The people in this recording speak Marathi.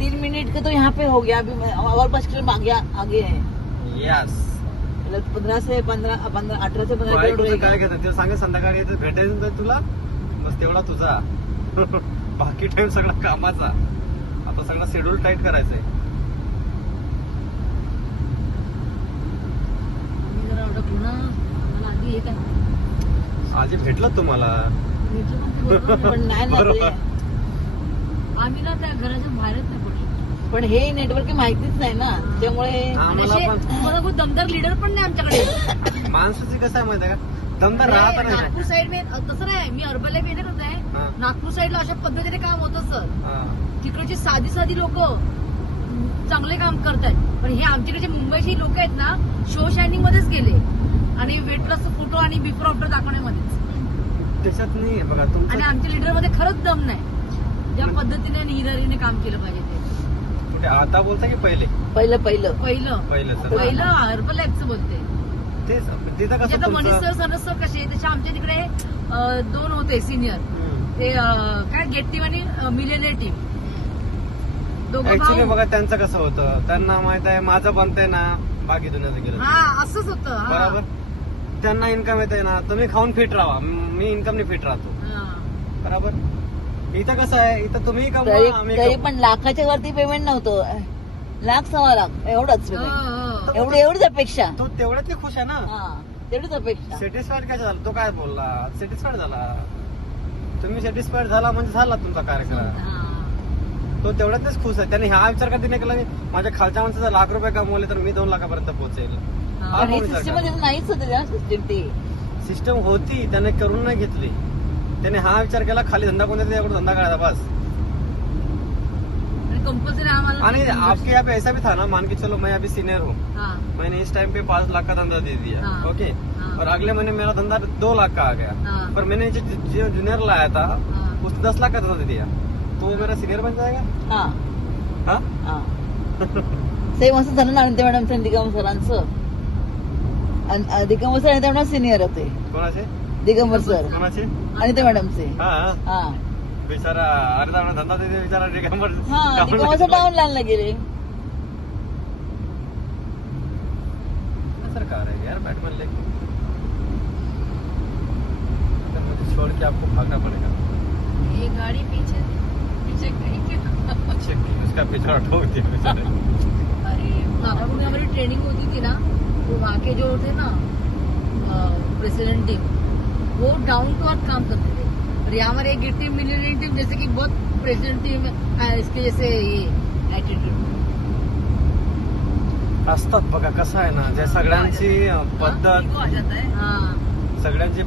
3 मिनट का तो यहाँ पे हो गया, अभी और 5 किलोमीटर आगे है। यस 18 से 15 किलोमीटर काय घेतात ते सांगा, संध्याकाळी येते भेटायचं तर तुला बस तेवढा तुझा बाकी टाइम सगळा कामाचा. आता सगळा शेड्यूल टाईट करायचंय. मी जरा अडकलो ना, मला आधी हे काय आधी भेटलं तुम्हाला पण नाही ना बरोबर. ते. आम्ही ना त्या घराच्या बाहेरच नाही पडलो. पण हे नेटवर्क माहितीच नाही ना, त्यामुळे आम्हाला पण मला खूप दमदार लीडर पण नाही आमच्याकडे. माणसाची कसं आहे माहिती आहे का, दमदार राहत नाही. नागपूर साईड में तसं नाही, मी अर्बनला मेहनत होत आहे. हा. नागपूर साईडला अशा पद्धतीने काम होतं सर. हा. तिकडची साधी लोक चांगले काम करतात, पण हे आमच्याकडचे मुंबईची लोक आहेत ना, शो शायनिंग मध्येच गेले आणि वेट लॉस फोटो आणि बिफोर आफ्टर दाखवण्यामध्येच. त्याच्यात नाही बघा आणि तुमचं आमच्या लीडर मध्ये खरंच दम नाही, ज्या पद्धतीने आणि हिरारीने काम केलं पाहिजे ते. कुठे आता बोलता की पहिले पहिलं पहिलं सर हर्बल लाईफचं बोलते. तेच तिथं कसं आता मनीष तुमचं सर सरस सर कसे तसे आमच्या तिकडे 2 होते सिनियर, ते काय गेट टीम आणि मिलेनियर टीम, दोघं ऍक्च्युली भाऊ. बघा त्यांचं कसं होतं, त्यांना माहित आहे माझं बनतंय ना, बाकी दुनियाचं गेलं हा असंच होतं. हा. बरोबर. त्यांना इन्कम येत आहे ना, तुम्ही खाऊन फिट राहा, मी इन्कमने फिट राहतो. हा. बरोबर. इथं कसं आहे, इथं तुम्ही कमवा आम्ही तरी कमवू. पण लाखाच्या वरती पेमेंट नव्हतं, 1,00,000-1,15,00,000 एवढंच पेमेंट. एवढीच अपेक्षा. तो तेवढ्यात नाही खुश आहे ना. हा तेवढीच अपेक्षा. सॅटिस्फाईड काय झाला, तो काय बोलला, सॅटिस्फाईड झाला. तुम्ही सॅटिस्फाईड झाला म्हणजे झाला तुमचा कार्यक्रम. हा. तो तेवढ्यातच खुश आहे. त्याने हा विचार कधी नाही केला की माझ्या खालच्या माणसाचा ₹1,00,000 कमवले तर मी 2 लाखापर्यंत पोहोचेल. हा. हा आणि कोण विचार सिस्टम करणार? मध्ये नाहीच होते ना सिस्टम ते. सिस्टम होती, त्याने करून नाही घेतली. त्याने हा विचार केला खाली धंदा कोणता त्याच्याकडून धंदा करायचा बस. कंपल्सरी आम्हाला. आणि आपके यहाँ पे ऐसा भी था ना, मान के चलो मैं अभी सीनियर हूँ, हा. मैंने इस टाइम पे 5 लाख का धंधा दे दिया. हाँ। ओके. हाँ। और अगले महीने मेरा धंधा 2 लाख का आ गया. हाँ। पर मैंने जो जूनियर लाया था हाँ। उसने 10 लाख का धंधा दे दिया, तो वो मेरा सीनियर बन जाएगा. हा. हाँ? हा. सेम असं झालं ना अनिता मॅडमचं आणि दिगंबर सरांचं. Digambar sir Anita madam senior होते. कोणाचे दिगंबर सर कोणाचे अनिता मॅडमचे. हा हा. बिचारा अरे धंदा दे दिया बिचारा दिगंबर. हा दिगंबर सर डाऊन लाईनला गेले. सरकार है यार, बैटमैन लेके मुझे छोड़ के आपको भागना पड़ेगा. ये गाड़ी पीछे गई क्या? अच्छा उसका पीछा ठोक दिया बेचारे. अरे नागपुर में हमारी ट्रेनिंग होती थी ना, तो वहाँ के जो थे ना प्रेसिडेंट टीम, वो डाउन टू अर्थ काम करते थे. और यहाँ हमारे एक टीम मिलियन टीम जैसे कि बहुत प्रेसिडेंट टीम इसके जैसे ये एटीट्यूड असतात बघा. कसं आहे ना, ज्या सगळ्यांची पद्धत आ जाता है. हाँ सगळ्यांची